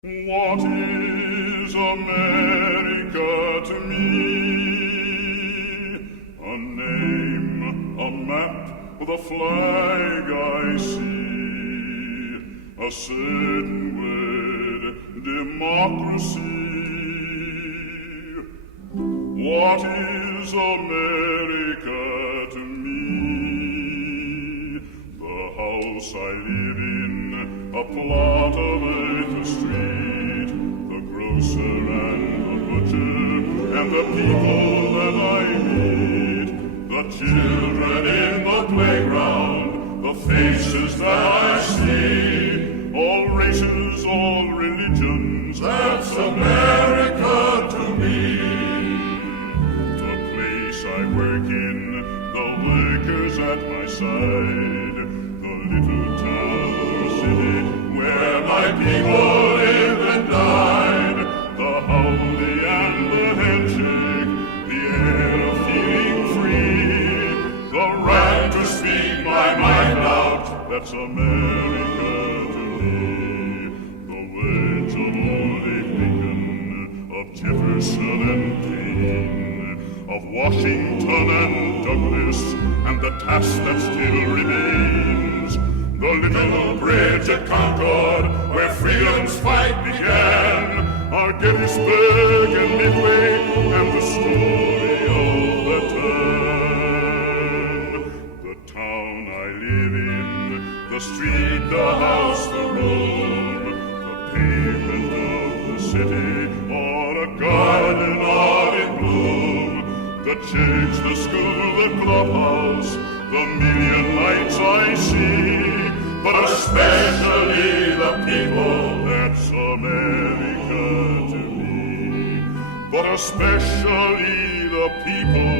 What is America to me? A name, a map, the flag I see, a certain word, democracy. What is America to me? The house I live in, a plot of earth, a street, the grocer and the butcher, and the people that I meet, the children in the playground, the faces that I see, all races, all religions, that's America to me. The place I work in, the workers at my side, the little town, the city, where my people live and died, the howdy and the handshake, the air of feeling free, the right to speak my mind out, that's America to me. The words of old Abe Lincoln, of Jefferson and Payne, of Washington and Douglas, and the task that still remains, the little bridge at Concord, where freedom's fight began, are Gettysburg and Midway, and the story of the turn. The town I live in, the street, the house, the room, the pavement of the city, or a garden all in bloom, the church, the school, the clubhouse, the million lights I see, but especially the people, that's America to me. But especially the people,